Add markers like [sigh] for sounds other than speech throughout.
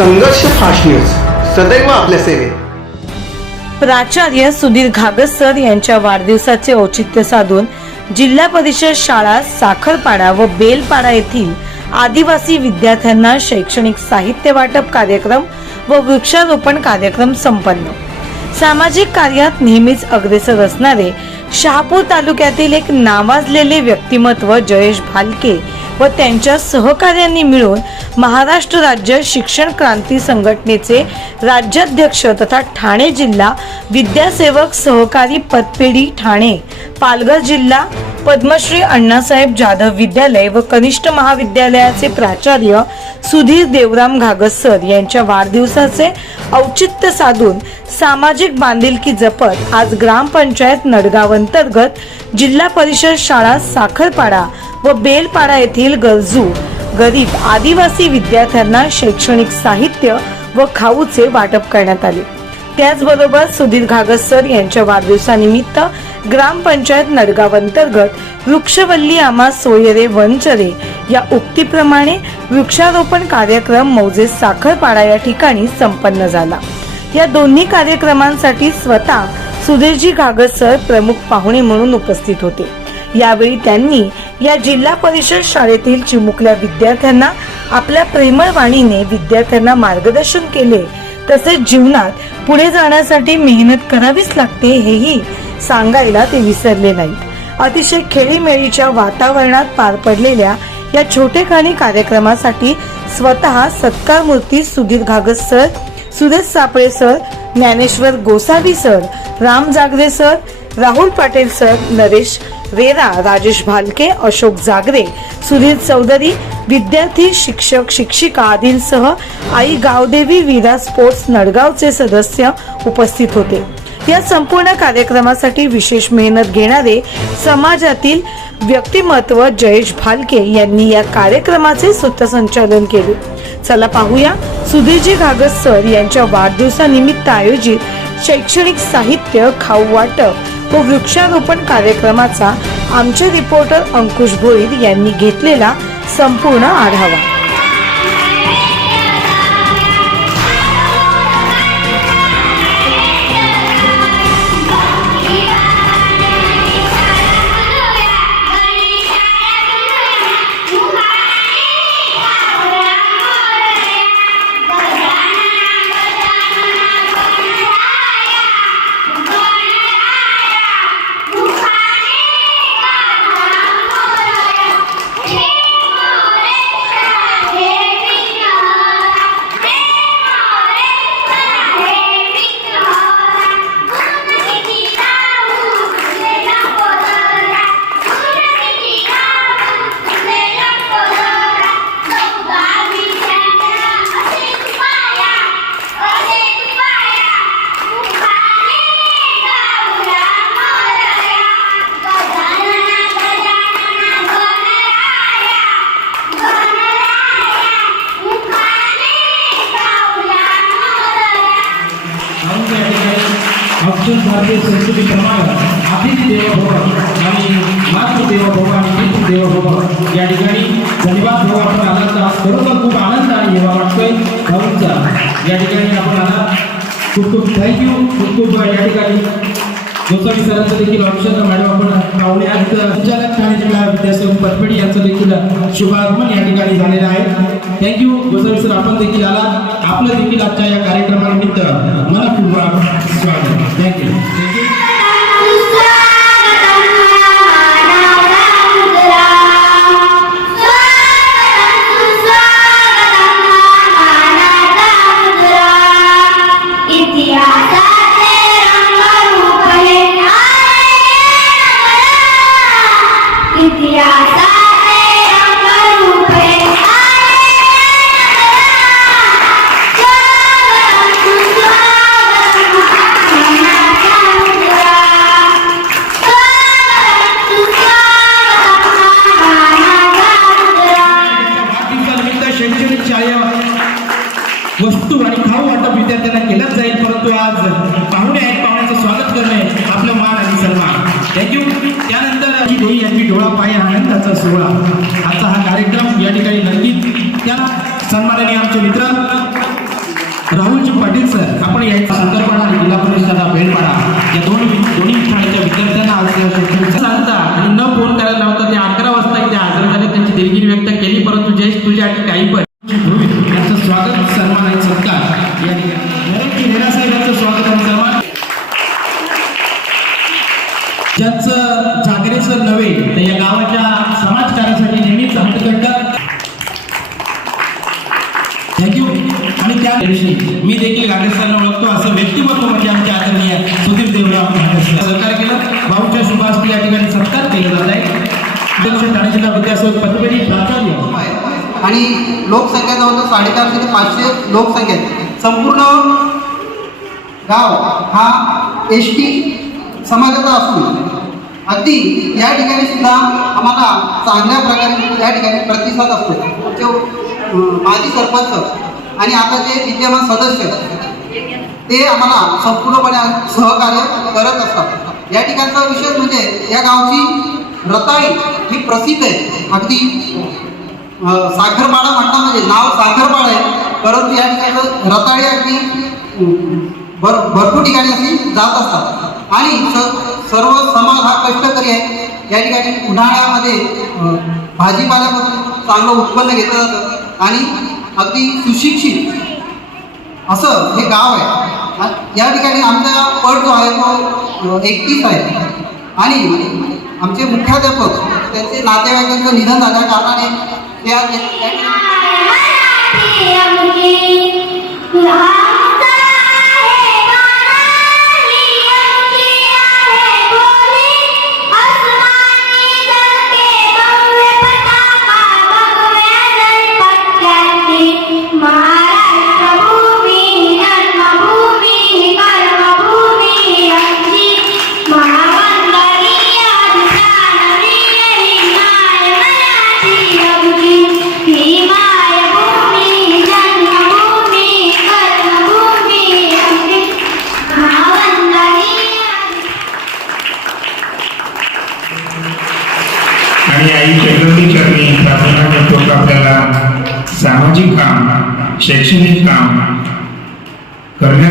संघर्ष fast news सदैव आपल्या सेवेत. प्राचार्य सुधीर घागसर यांच्या वाढदिवसाचे औचित्य साधून जिल्हा परिषद शाळा साखरपाडा व बेलपाडा येथील आदिवासी विद्यार्थ्यांना शैक्षणिक साहित्य वाटप कार्यक्रम व वृक्षारोपण कार्यक्रम संपन्न. सामाजिक कार्यात नेहमीच अग्रेसर असणारे शहापूर तालुक्यातील एक नावाजलेले व्यक्तिमत्व जयेश भालके व त्यांच्या सहकार्यांनी मिळून महाराष्ट्र राज्य शिक्षण क्रांती संघटनेचे राज्याध्यक्ष तथा ठाणे जिल्हा विद्यासेवक सहकारी पतपेढी ठाणे पालघर जिल्हा पद्मश्री अण्णासाहेब जाधव विद्यालय व कनिष्ठ महाविद्यालयाचे प्राचार्य सुधीर देवराम घागसर यांच्या वाढदिवसाचे औचित्य साधून सामाजिक बांधिलकी जपत आज ग्रामपंचायत नडगाव अंतर्गत जिल्हा परिषद शाळा साखरपाडा व बेलपाडा येथील गरजू गरीब आदिवासी विद्यार्थ्यांना शैक्षणिक साहित्य व खाऊचे वाटप करण्यात आले. त्याचबरोबर सुधीर घागसर यांच्या वाढदिवसानिमित्त ग्रामपंचायत नडगाव अंतर्गत वृक्षवल्ली आमा सोयरे वनचरे या उक्तीप्रमाणे वृक्षारोपण कार्यक्रम मौजे साखरपाडा या ठिकाणी संपन्न झाला. या दोन्ही कार्यक्रमांसाठी स्वतः सुधीरजी घागसर प्रमुख पाहुणे म्हणून उपस्थित होते. यावेळी त्यांनी या जिल्हा परिषद शाळेतील चिमुकल्या विद्यार्थ्यांना आपल्या प्रेमळ वाणीने विद्यार्थ्यांना मार्गदर्शन केले तसेच जीवनात पुढे जाण्यासाठी मेहनत करावीच लागते हेही सांगायला ते विसरले नाहीत. अतिशय खेळीमेळीच्या वातावरणात पार पडलेल्या या छोटेखानी कार्यक्रमासाठी स्वतः सत्कार मूर्ती Sudhir Ghagas sir Suresh Sapale sir Dnyaneshwar Gosavi sir Ram Jagare sir Rahul Patil sir Naresh Rera Rajesh Bhalke Ashok Jagare Sudhir Chaudhari विद्यार्थी शिक्षक शिक्षिका आदींसह आई गावदेवी वीरा स्पोर्ट्स नडगावचे सदस्य उपस्थित होते. या संपूर्ण कार्यक्रमासाठी विशेष मेहनत घेणारे समाजातील व्यक्तिमत्व जयेश भालके यांनी या कार्यक्रमाचे सूत्रसंचालन केले. चला पाहूया. सुधीरजी घागस सर यांच्या वाढदिवसानिमित्त आयोजित शैक्षणिक साहित्य खाऊ वाटप व वृक्षारोपण कार्यक्रमाचा आमचे रिपोर्टर अंकुश भोईर यांनी घेतलेला संपूर्ण आढावा. गोसावी सरांचं देखील औषध मॅडम आपण पाहुणे आहेत संचालक ठाणे जिल्हा विद्यासेवक पतपेढी यांचं देखील शुभागमन या ठिकाणी झालेलं आहे. थँक्यू गोसावी सर आपण देखील आला. आपलं देखील आजच्या या कार्यक्रमानिमित्त मनपूर्वक स्वागत. थँक्यू थँक्यू एस टी समाजाचा असून अगदी या ठिकाणी सुद्धा आम्हाला चांगल्या प्रकारे या ठिकाणी प्रतिसाद असतो. आमचे माजी सरपंच आणि आता जे विद्यमान सदस्य ते आम्हाला संपूर्णपणे सहकार्य करत असतात. या ठिकाणचा विषय म्हणजे या गावची रताळी ही प्रसिद्ध आहे. अगदी अं, साखरपाडा म्हणता म्हणजे नाव साखरपाडा आहे. परंतु या ठिकाणी रताळी अगदी भर भरपूर ठिकाणी अशी जात असतात आणि स सर्व समाज हा कष्टकरी आहे या ठिकाणी उन्हाळ्यामध्ये भाजीपाल्यामधून चांगलं उत्पन्न घेतलं जातं आणि अगदी सुशिक्षित असं हे गाव आहे या ठिकाणी आमचा पट जो आहे तो एकतीस आहे आणि आमचे मुख्याध्यापक त्यांचे नातेवाईकांचं निधन झाल्या कारणाने ते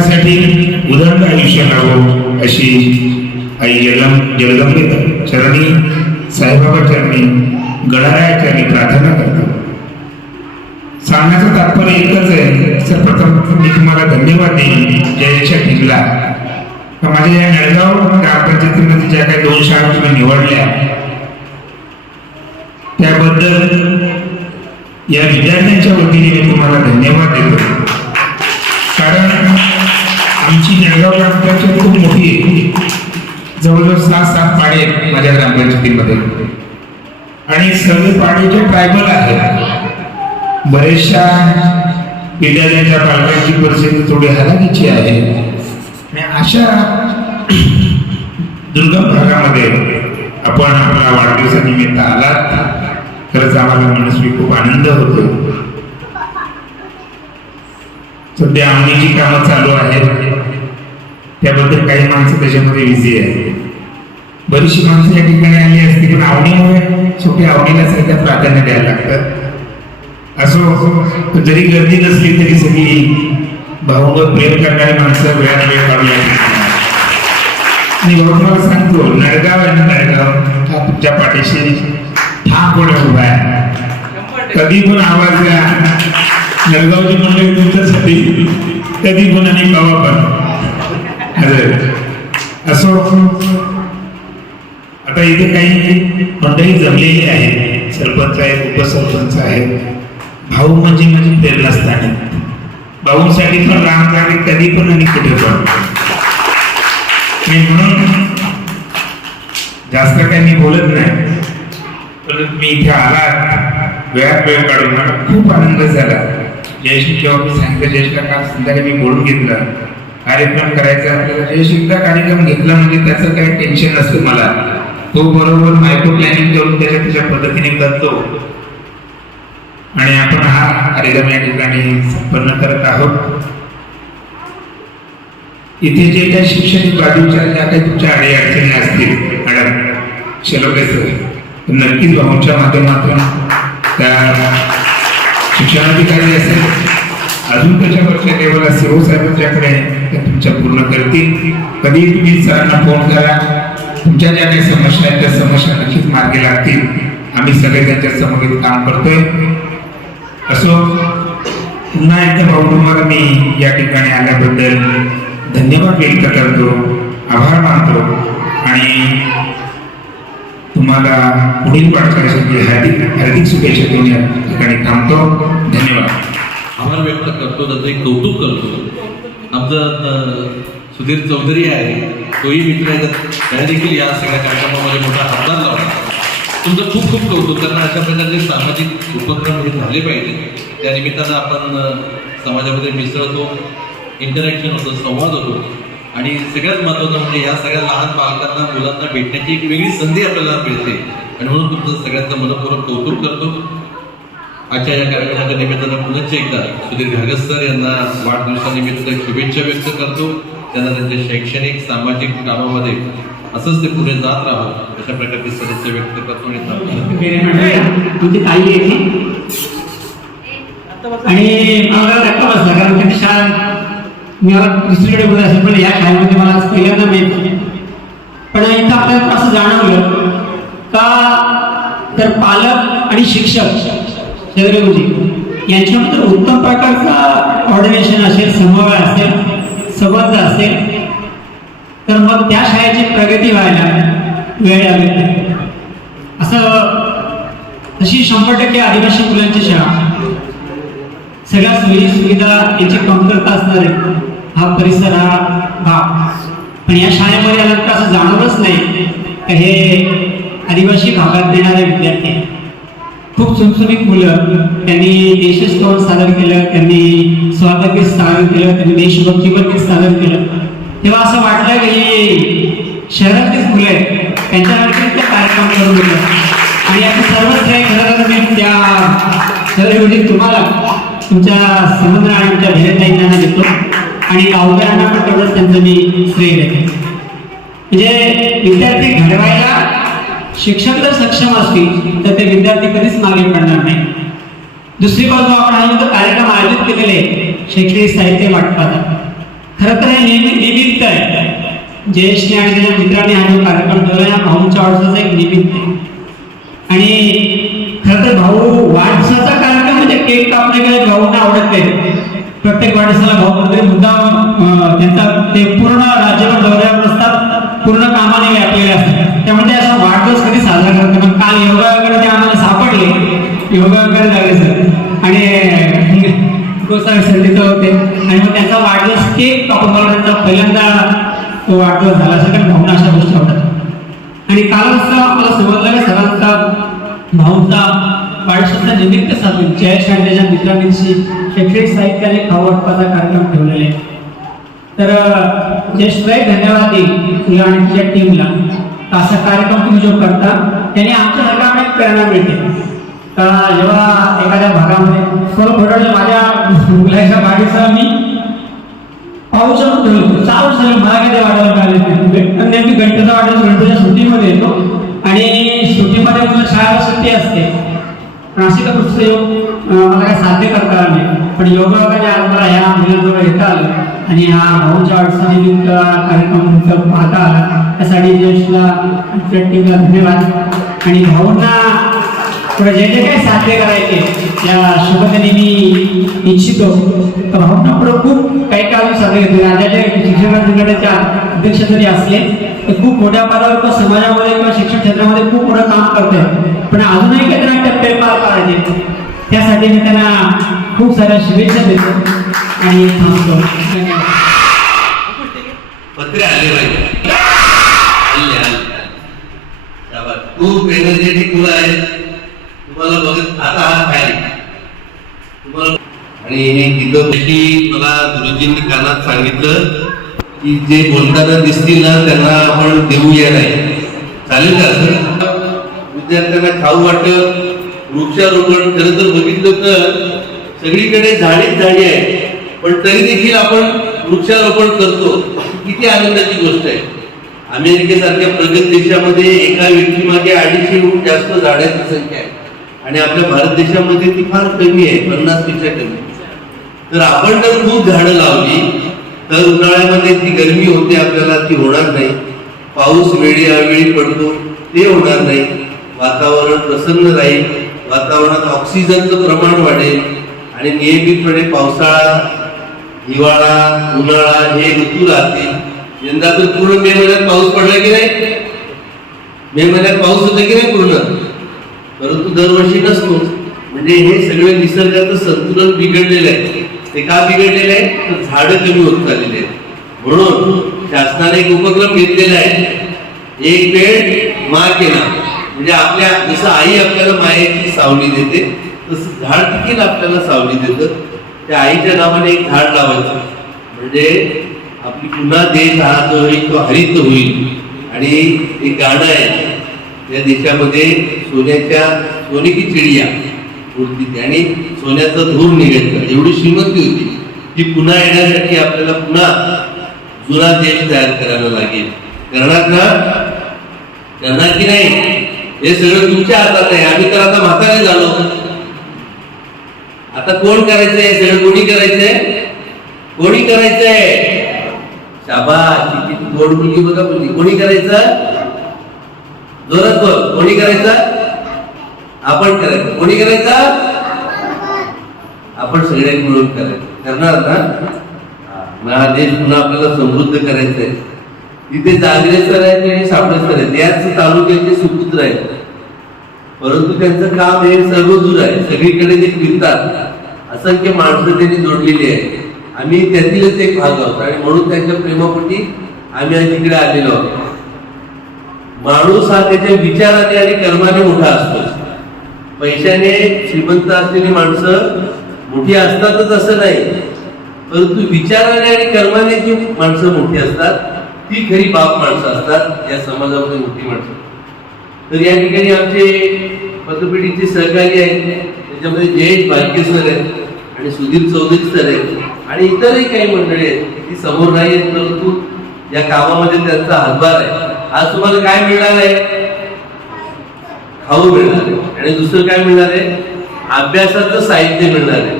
मुलासाठी उदाहरण आयुष्य लावो अशी आई जगदम जगदंबे चरणी साईबाबा चरणी गडाराया चरणी प्रार्थना करतो. सांगण्याचं तात्पर्य एकच आहे. सर्वप्रथम मी तुम्हाला धन्यवाद देईन. जयच्या टीमला माझ्या या नळगाव ग्रामपंचायतीमध्ये ज्या काही दोन शाळा तुम्ही निवडल्या त्याबद्दल या विद्यार्थ्यांच्या वतीने मी तुम्हाला धन्यवाद देतो. आमची जळगाव ग्रामपंचायत खूप मोठी आहे जवळजवळ सात सात पाडे आहेत माझ्या ग्रामपंचायतीमध्ये. आणि सगळे पाडे जे ट्रायबल आहेत बरेचशा विद्यालयाच्या पालकांची परिस्थिती थोडी हलाखीची आहे. आणि अशा [clears throat] दुर्गम भागामध्ये आपण आपला वाढदिवसानिमित्त आलात. खरंच आम्हाला मनस्वी खूप आनंद होतो सध्या आमची कामं चालू आहेत. त्याबद्दल काही माणसं त्याच्यामध्ये बिझी आहे बरीचशी माणसं या ठिकाणी आली असती पण आवडीमुळे शेवटी आवडीला सध्या प्राधान्य द्यायला लागतं असो जरी गर्दी नसली तरी सगळी भाऊवर प्रेम करणारी माणसं वेळात वेळ काढून मी ठिकाणी भाऊ तुम्हाला सांगतो नळगाव आहे ना नळगाव हा तुमच्या पाठीशी ठाकून उभा आहे? कधी पण आवाज द्या. नळगावची मंडळी तुमच्यासाठी? कधी पण आणि पण. अरे, असो. आता इथे काही मंडळी जमलेली आहेत. सरपंच आहेत उपसरपंच आहेत. भाऊ म्हणजे, म्हणजे माझी प्रेरणास्थान आहे भाऊसाठी पण राम जागे कधी पण आणि कुठे पण. मी म्हणून जास्त काही मी बोलत नाही पण मी इथे आला वेळात वेळ काढून मला खूप आनंद झाला. जयेश जेव्हा मी सांगितलं जयेश काल संध्याकाळी मी बोलून घेतलं. कार्यक्रम करायचा आपल्याला जयेश कार्यक्रम घेतला म्हणजे त्याचं काही टेन्शन नसतं मला. तो बरोबर मायक्रो प्लॅनिंग करून त्याच्या त्याच्या पद्धतीने करतो. आणि आपण हा कार्यक्रम या ठिकाणी संपन्न करत आहोत. इथे जे काही शिक्षण बाजूच्या ज्या काही तुमच्या अडी अडचणी असतील मॅडम शेलोके सर? नक्कीच भाऊंच्या माध्यमातून त्या शिक्षणाधिकारी असेल अजून त्याच्यावरच्या लेवलला सीओ हो साहेबांच्याकडे तुमच्या पूर्ण करतील. कधी तुम्ही सरांना फोन करा. तुमच्या ज्या काही समस्या आहेत त्या समस्या नक्कीच मार्गी लागतील. आम्ही सगळे त्यांच्यासमोर काम करतोय. असो पुन्हा एकदा भाऊ तुम्हाला मी या ठिकाणी आल्याबद्दल धन्यवाद व्यक्त करतो. आभार मानतो. आणि तुम्हाला पुढील वाटचालीसाठी हार्दिक हार्दिक शुभेच्छा देऊन या ठिकाणी थांबतो. धन्यवाद. आभार व्यक्त करतो त्याचं एक कौतुक करतो. आमचं सुधीर चौधरी आहे तोही मित्र आहे त्याने देखील या सगळ्या कार्यक्रमामध्ये मोठा हातभार लावला. तुमचं खूप खूप कौतुक कारण अशा प्रकारचे सामाजिक उपक्रम हे झाले पाहिजे. त्या निमित्तानं आपण समाजामध्ये मिसळतो इंटरॅक्शन होतं संवाद होतो. आणि सगळ्यात महत्त्वाचं म्हणजे या सगळ्या लहान बालकांना मुलांना भेटण्याची एक वेगळी संधी आपल्याला मिळते. आणि म्हणून तुमचं सगळ्यांचं मनपूर्वक कौतुक करतो. आजच्या या कार्यक्रमाच्या निमित्तानं पुनश्च एकदा सुधीर घागस सर यांना वाढदिवसानिमित्त शुभेच्छा व्यक्त करतो. त्यांना त्यांच्या शैक्षणिक सामाजिक कामामध्ये असंच ते पुढे जात राहावं अशा प्रकारची सदिच्छा व्यक्त करतो आणि ताई आणि मला धक्का बसला कारण त्यांची शाळा मी मला दुसरीकडे बोलत असेल पण या शाळेमध्ये मला पहिल्यांदा माहीत नाही पण इथं आपल्याला असं जाणवलं का तर पालक आणि शिक्षक शरीरजी यांच्यामध्ये उत्तम प्रकारचा ऑर्डिनेशन असेल समन्वय असेल संबंध असेल तर मग त्या शाळेची प्रगती व्हायला वेळ लागत नाही असं तशी शंभर टक्के आदिवासी मुलांची शाळा. सगळ्या सोयी सुविधा याची कमतरता असणार आहे. हा परिसर हा भाग पण या शाळेमध्ये आल्यानंतर असं जाणवलंच नाही का हे आदिवासी भागात देणारे विद्यार्थी खूप चुणचुणीत मुलं त्यांनी देशस्तोन सादर केलं त्यांनी स्वातंत्र्य सादर केलं त्यांनी देशभक्तीवर गीत सादर केलं. तेव्हा असं वाटलं की शहरातलीच मुलं आहेत. त्यांच्यासाठी ते कार्यक्रम करून घेतलं आणि याचं सर्वच काही खरं मी त्या सर्व तुम्हाला तुमच्या समुद्र आणि तुमच्या भेदताईंना देतो. आणि गावकऱ्यांना पण तेवढंच त्यांचं मी श्रेय देते. म्हणजे विद्यार्थी घडवायला शिक्षक जर सक्षम असतील तर ते विद्यार्थी कधीच मागे पडणार नाही. दुसरी बाजू आपण आलो तर कार्यक्रम आयोजित केलेले शैक्षणिक साहित्य वाटपाचा. खरं तर हे नेहमी निमित्त आहे. जयेशने आणि त्याच्या मित्रांनी हा जो कार्यक्रम ठेवला या भाऊंच्या वाढदिवसाचा एक निमित्त आहे. आणि खरं तर भाऊ वाढसाचा कार्यक्रम म्हणजे केक कापणे काय भाऊंना आवडत नाही. प्रत्येक वाढदिवसाला भाऊ कुठेतरी मुद्दाम त्यांचा ते पूर्ण राज्यभर दौऱ्यावर असतात पूर्ण कामाने व्यापलेले असतात. त्यामुळे ते असा वाढदिवस कधी साजरा करत नाही. पण काल योगाकडे ते आम्हाला सापडले. योगाकडे लागले सर आणि गोसावी सर होते. आणि मग त्यांचा वाढदिवस केक कापून मला त्यांचा पहिल्यांदा तो वाढदिवस झाला असं कारण भावना अशा गोष्टी आवडतात. आणि काल असं आम्हाला समजलं सरांचा भाऊंचा वाढदिवसाचा निमित्त साधून जयेश शांडेच्या त्याच्या मित्रांनी शैक्षणिक साहित्याने खाऊ वाटपाचा कार्यक्रम ठेवलेला आहे. तर अं, जयेशभाई धन्यवाद देईल तुला आणि तुझ्या टीमला असा कार्यक्रम तुम्ही जो करता त्याने आमच्या आम्हाला एक प्रेरणा मिळते. का जेव्हा एखाद्या भागामध्ये सोल फोटोच्या माझ्या मुलाच्या बागेचा मी पाऊस आणून चालू झालं मला काही वाटायला मिळाले नाही नेमकी घंटेचा वाढदिवस घंटेच्या सुट्टीमध्ये येतो. आणि सुट्टीमध्ये मुलं शाळेला सुट्टी असते. पण अशी पुस्तक योग मला काही साध्य करता आलं पण योगायोगाने आज मला ह्या मुलांजवळ येता आलं आणि हा भाऊच्या अडचणीनिमित्त कार्यक्रम पाहता आला त्यासाठी जयेशला धन्यवाद आणि भाऊंना पुढे जे जे काही साध्य करायचे त्या शुभतेने मी इच्छितो. तर हो भाऊंना पुढे खूप काही काही साध्य घेतो राज्याच्या शिक्षण संघटनेच्या अध्यक्ष जरी असले तर खूप मोठ्या पदावर किंवा समाजामध्ये किंवा शिक्षण क्षेत्रामध्ये खूप मोठं काम करते पण अजूनही काही त्यांना टप्पे पार पाडायचे त्यासाठी मी त्यांना खूप साऱ्या शुभेच्छा देतो आणि थांबतो. पत्रे आले पाहिजे खूप एनर्जेटिक मुलं आहेत. तुम्हाला बघत आता हा खाली तुम्हाला आणि हे तिथं पैकी मला गुरुजींनी कानात सांगितलं की जे बोलताना दिसतील ना त्यांना आपण देऊया नाही. चालेल का? सर विद्यार्थ्यांना खाऊ वाटत. वृक्षारोपण खरं तर बघितलं तर सगळीकडे झाडेच झाडी आहे पण तरी देखील आपण वृक्षारोपण करतो. किती आनंदाची गोष्ट आहे. अमेरिकेसारख्या प्रगत देशामध्ये एका व्यक्तीमागे अडीचशेहून जास्त झाडांची संख्या आहे. आणि आपल्या भारत देशामध्ये ती फार कमी आहे पन्नासपेक्षा कमी. तर आपण जर खूप झाडं लावली तर उन्हाळ्यामध्ये जी गरमी होते आपल्याला ती होणार नाही. पाऊस वेळी अवेळी पडतो ते होणार नाही. वातावरण प्रसन्न राहील वातावरणात ऑक्सिजनचं प्रमाण वाढेल. आणि नियमितपणे पावसाळा हिवाळा उन्हाळा हे ऋतू राहतील. यंदा तर पूर्ण मे महिन्यात पाऊस पडला की नाही? मे महिन्यात पाऊस होता की नाही पूर्ण? परंतु दरवर्षी नसतोच म्हणजे हे सगळे निसर्गाचं संतुलन बिघडलेलं आहे. ते का बिघडलेलं आहे? तर झाडं कमी होत चाललेली आहेत. म्हणून शासनाने एक उपक्रम घेतलेला आहे. एक वेळ मा केला. म्हणजे आपल्या जसं आई आपल्याला मायेची सावली देते तसं झाड देखील आपल्याला सावली देतं. त्या आईच्या नावाने एक झाड लावायचं. म्हणजे आपली पुन्हा देश हा जो होईल तो हरित होईल. आणि एक गाणं आहे. या देशामध्ये सोन्याच्या सोने की चिडिया उडती आणि सोन्याचा धूर निघायचा. एवढी श्रीमंती होती. ती पुन्हा येण्यासाठी आपल्याला पुन्हा जुना देश तयार करायला लागेल. करणार ना करणार की नाही? हे सगळं तुमच्या हातात आहे. आम्ही तर आता म्हातारे झालो. आता कोण करायचंय? सगळं कोणी करायचंय? कोणी करायचंय? शाबा किती गोड मुलगी बघा मुलगी. कोणी करायचं? जोरात बोल. कोणी करायचं? आपण करायचं. कोणी करायचं? आपण सगळे मिळून करायचं. करणार ना? हा, देश पुन्हा आपल्याला समृद्ध करायचा आहे तिथे जागरे सर आहेत आणि सापडे सर आहेत याच तालुक्याचे सुपुत्र आहेत. परंतु त्यांचं काम हे सर्व दूर आहे. सगळीकडे ते फिरतात. असंख्य माणसं त्यांनी जोडलेली आहे आम्ही त्यातीलच एक भाग आहोत. आणि म्हणून त्यांच्या प्रेमापोटी आम्ही तिकडे आलेलो आहोत. माणूस हा त्याच्या विचाराने आणि कर्माने मोठा असतो पैशाने श्रीमंत असलेली माणसं मोठी असतातच असं नाही. परंतु विचाराने आणि कर्माने जी माणसं मोठी असतात ती खरी बाप माणसं असतात या समाजामध्ये मोठी माणसं. तर या ठिकाणी आमचे पतपेढीचे सहकारी आहेत त्याच्यामध्ये जयेश भालके सर आहेत आणि सुधीर चौधरी सर आहेत आणि इतरही काही मंडळी आहेत ती समोर नाही आहेत परंतु या कामामध्ये त्यांचा हातभार आहे. आज तुम्हाला काय मिळणार आहे खाऊ मिळणार आहे आणि दुसरं काय मिळणार आहे अभ्यासाचं साहित्य मिळणार आहे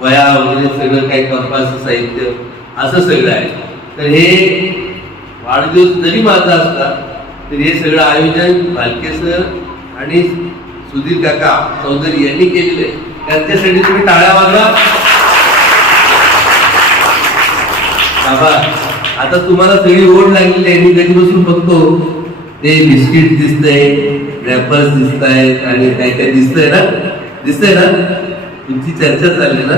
वया वगैरे सगळं काही कंपासचं साहित्य असं सगळं आहे. तर हे वाढदिवस जरी माझा असला तर हे सगळं आयोजन भालके सर आणि सुधीर काका चौधरी यांनी केलेलं आहे. त्यांच्यासाठी तुम्ही टाळ्या वाजवा. आता तुम्हाला सगळी ओढ लागलेली आहे मी कधीपासून बघतो. ते बिस्किट दिसतंय रॅपर्स दिसत आहेत आणि काय काय दिसतंय ना? दिसतंय ना? तुमची चर्चा चालली ना?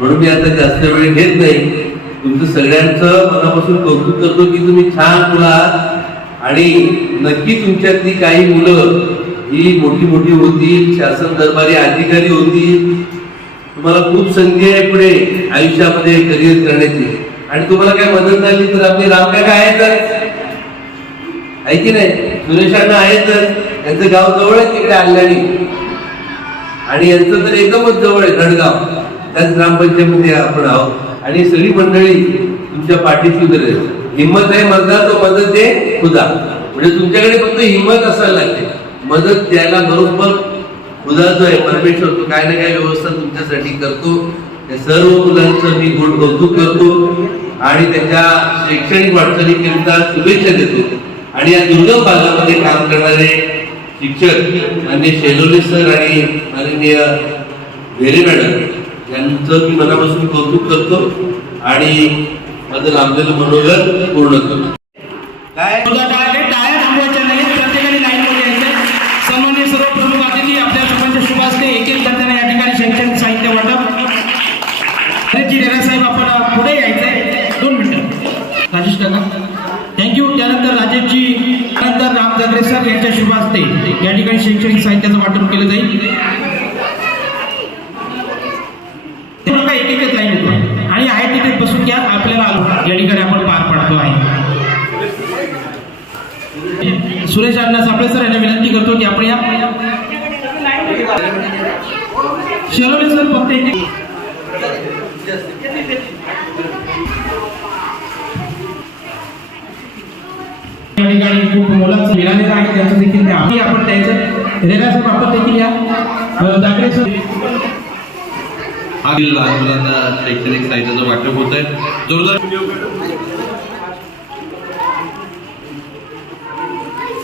म्हणून मी आता जास्त वेळ घेत नाही. तुमचं सगळ्यांचं मनापासून कौतुक करतो की तुम्ही छान मुलं आहात आणि नक्की तुमच्यातली काही मुलं ही मोठी मोठी होतील शासन दरबारी अधिकारी होतील. तुम्हाला खूप संधी आहे पुढे आयुष्यामध्ये करिअर करण्याची. आणि तुम्हाला काय मदत झाली तर आपले रामकाका आहेतच आहे की नाही? सुरेशांना आहेतच यांचं गाव जवळ आहे तिकडे आल्याने. आणि यांचं तर एकदमच जवळ आहे गडगाव त्याच ग्रामपंचायतीमध्ये आपण आहोत. आणि सगळी मंडळी तुमच्या पाठीशी उभे हिंमत आहे मदत तो मदत दे खुदा. म्हणजे तुमच्याकडे फक्त हिंमत असायला लागते. मदत द्यायला बरोबर खुदा जो आहे परमेश्वर तो काय ना काय व्यवस्था तुमच्यासाठी करतो. सर्व मुलांचं मी गुण कौतुक करतो. आणि त्यांच्या शैक्षणिक वाटचालीकरिता शुभेच्छा देतो. आणि या दुर्गम भागामध्ये काम करणारे शिक्षक माननीय शेलोले सर आणि माननीय भेरे मॅडम यांचं मी मनापासून कौतुक करतो आणि माझं लाभलेलं मनोगत पूर्ण करतो. काय? मध्ये या ठिकाणी शैक्षणिक साहित्याचं वाटप केलं जाईल. ते बघा होतो आणि आहे तिथे बसून घ्या आपल्याला आलो. या ठिकाणी आपण पार पाडतो आहे. सुरेश अण्णा सापळे सर यांना विनंती करतो की आपण या. शेलोले सर फक्त इथे या ठिकाणी खूप मोलाचं आहे त्याचं देखील आणि आपण द्यायचं साहेब आपण देखील या. हा लहान मुलांना शैक्षणिक साहित्याचं वाटप होत आहे. जोरदार.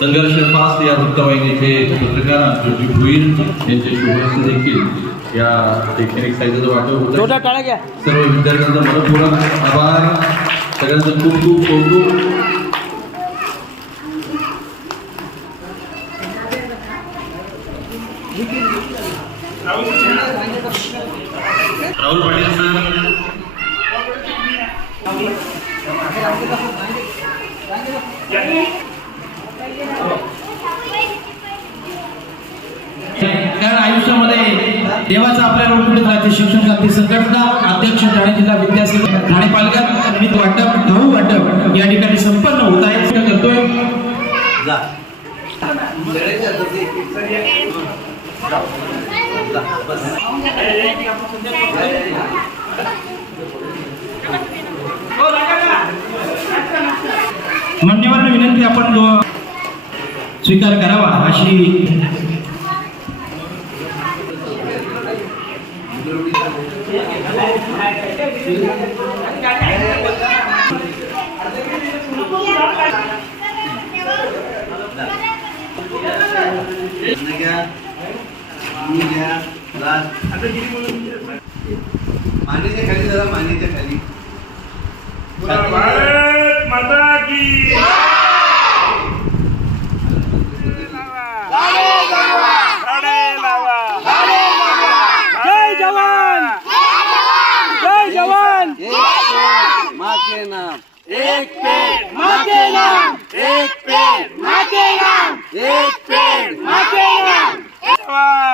संघर्ष फास्ट या वृत्तवाहिनीचे पत्रकार जोशी भुईर यांचे शुभेच्छा देखील या शैक्षणिक साहित्याचं वाटप होत आहे. सर्व विद्यार्थ्यांचा मनपूर्वक आभार. सगळ्यांचं खूप खूप कौतुक राहुल पाटील सर. कारण आयुष्यामध्ये देवाचा आपल्याला पुढे जाते शिक्षण खाते संघटना अध्यक्ष ठाणे जिल्हा विद्यासेवा ठाणे पालघर. विविध वाटप गहू वाटप या ठिकाणी संपन्न होत आहे. करतोय. मान्यवर विनंती आपण जो स्वीकार करावा अशी. यांना तुम्ही घ्या लास्ट. मानेच्या खाली जरा मानेच्या खाली. जय जवान. जय जवान. माँ के नाम. एक पेड़ माँ के नाम. एक पेड़ माँ के नाम. एक पेड़ माँ के नाम. जय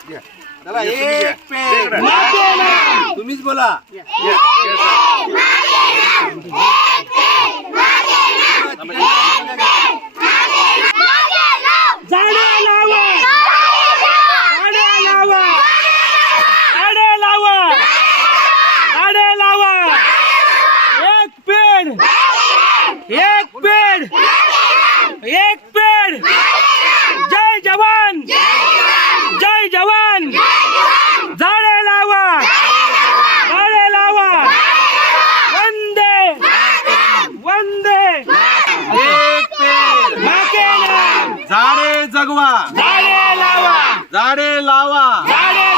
चला एक पेड़ तुम्हीच बोला. झाडे लावा झाडे लावा झाडे लावा झाडे लावा एक पेड़ एक पेड़ एक पेड़ जय जवान जय जवान झाडे लावा झाडे लावा वंदे वंदे एक पेड़ माके नाम झाडे जगवा झाडे लावा झाडे लावा झाडे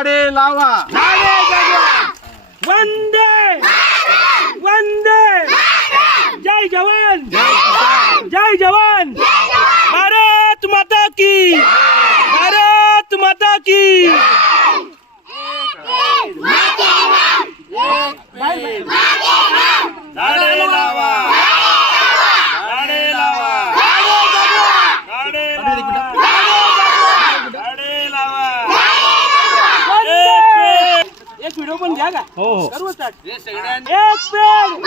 जगवा झाडे लावा झाडे जगवा वंदे वंदे जय जवान जय जवान भारत माता की भारत माता की झाडे लावा झाडे लावा झाडे का हो हो. एक पेड.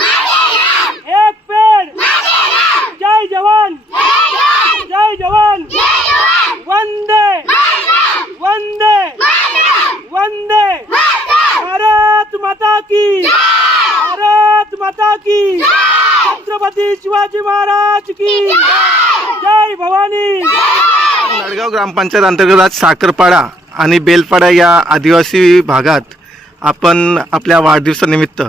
एक पेड. जय जवान. जय जवान. वंदे. वंदे. वंदे. भारत माता की। भारत माता की। छत्रपती शिवाजी महाराज की। जय भवानी. नाडगाव ग्रामपंचायत अंतर्गत आज साखरपाडा आणि बेलपाडा या आदिवासी भागात आपण आपल्या वाढदिवसानिमित्त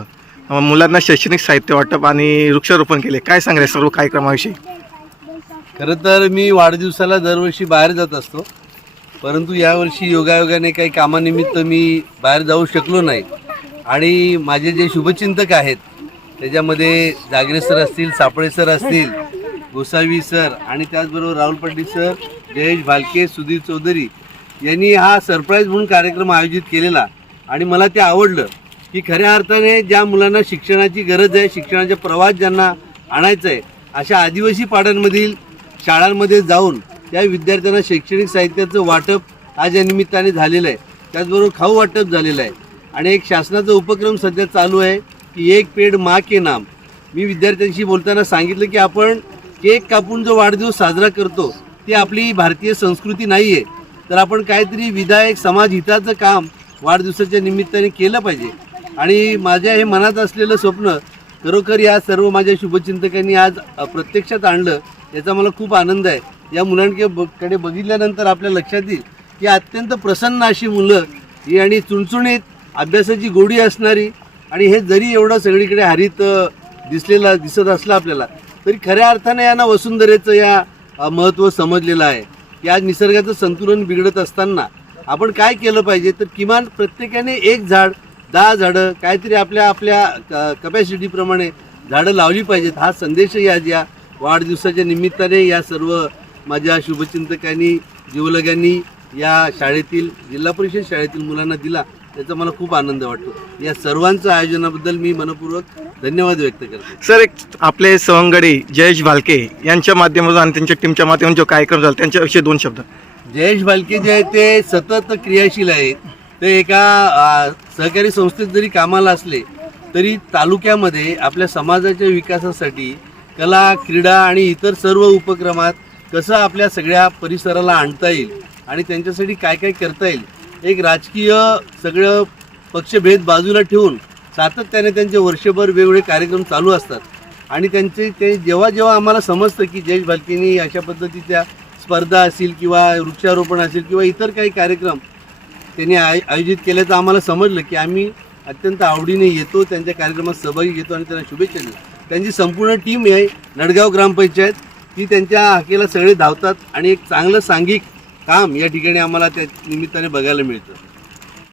मुलांना शैक्षणिक साहित्य वाटप आणि वृक्षारोपण केले. काय सांगाल सर्व कार्यक्रमाविषयी? खरं तर मी वाढदिवसाला दरवर्षी बाहेर जात असतो. परंतु यावर्षी योगायोगाने काही कामानिमित्त मी बाहेर जाऊ शकलो नाही. आणि माझे जे शुभचिंतक आहेत त्याच्यामध्ये जागरे सर असतील सापळे सर असतील गोसावी सर आणि त्याचबरोबर राहुल पाटील सर जयेश भालके सुधीर चौधरी यांनी हा सरप्राईज म्हणून कार्यक्रम आयोजित केलेला. आणि मला ते आवडलं की खऱ्या अर्थाने ज्या मुलांना शिक्षणाची गरज आहे शिक्षणाचा प्रवास ज्यांना आणायचा आहे अशा आदिवासी पाड्यांमधील शाळांमध्ये जाऊन त्या विद्यार्थ्यांना शैक्षणिक साहित्याचं वाटप आज या निमित्ताने झालेलं आहे. त्याचबरोबर खाऊ वाटप झालेलं आहे. आणि एक शासनाचा उपक्रम सध्या चालू आहे की एक पेड मा के नाम. मी विद्यार्थ्यांशी बोलताना सांगितलं की आपण केक कापून जो वाढदिवस साजरा करतो ती आपली भारतीय संस्कृती नाही आहे तर आपण काहीतरी विधायक समाज हिताचं काम वाढदिवसाच्या निमित्ताने केलं पाहिजे. आणि माझ्या हे मनात असलेलं स्वप्न खरोखर या सर्व माझ्या शुभचिंतकांनी आज प्रत्यक्षात आणलं याचा मला खूप आनंद आहे. या मुलांकडे ब- कडे बघितल्यानंतर आपल्या लक्षात येईल की अत्यंत प्रसन्न अशी मुलं ही आणि चुणचुणीत अभ्यासाची गोडी असणारी आणि हे जरी एवढं सगळीकडे हरित दिसलेला दिसलेलं दिसत असलं आपल्याला तरी खऱ्या अर्थाने यांना वसुंधरेचं या महत्त्व समजलेलं आहे. की आज निसर्गाचं संतुलन बिघडत असताना आपण काय केलं पाहिजे? तर किमान प्रत्येकाने एक झाड दहा झाडं काहीतरी आपल्या आपल्या कपॅसिटीप्रमाणे झाडं लावली पाहिजेत. हा संदेशही आज या वाढदिवसाच्या निमित्ताने या सर्व माझ्या शुभचिंतकांनी जीवलगांनी या शाळेतील जिल्हा परिषद शाळेतील मुलांना दिला. त्याचा मला खूप आनंद वाटतो. या सर्वांचं आयोजनाबद्दल मी मनपूर्वक धन्यवाद व्यक्त करतो. सर एक आपले सवंगडी जयेश भालके यांच्या माध्यमातून आणि त्यांच्या टीमच्या माध्यमातून जो कार्यक्रम झाला त्यांच्याविषयी दोन शब्द. जयेश भालके जे आहे ते सतत क्रियाशील आहेत. ते एका सहकारी संस्थेत जरी कामाला असले तरी तालुक्यामध्ये आपल्या समाजाच्या विकासासाठी कला क्रीडा आणि इतर सर्व उपक्रमात कसं आपल्या सगळ्या परिसराला आणता येईल आणि त्यांच्यासाठी काय काय करता येईल एक राजकीय सगळं पक्षभेद बाजूला ठेवून सातत्याने त्यांचे वर्षभर वेगवेगळे कार्यक्रम चालू असतात. आणि त्यांचे ते जेव्हा जेव्हा आम्हाला समजतं की जयेश भालकेनी अशा पद्धतीच्या स्पर्धा असेल किंवा वृक्षारोपण असेल किंवा इतर काही कार्यक्रम त्यांनी आय आयोजित केल्याचं आम्हाला समजलं की आम्ही अत्यंत आवडीने येतो त्यांच्या कार्यक्रमात सहभागी घेतो आणि त्यांना शुभेच्छा देतो. त्यांची संपूर्ण टीम आहे नडगाव ग्रामपंचायत. ती त्यांच्या हाकेला सगळे धावतात आणि एक चांगलं सांघिक काम या ठिकाणी आम्हाला त्या निमित्ताने बघायला मिळतं.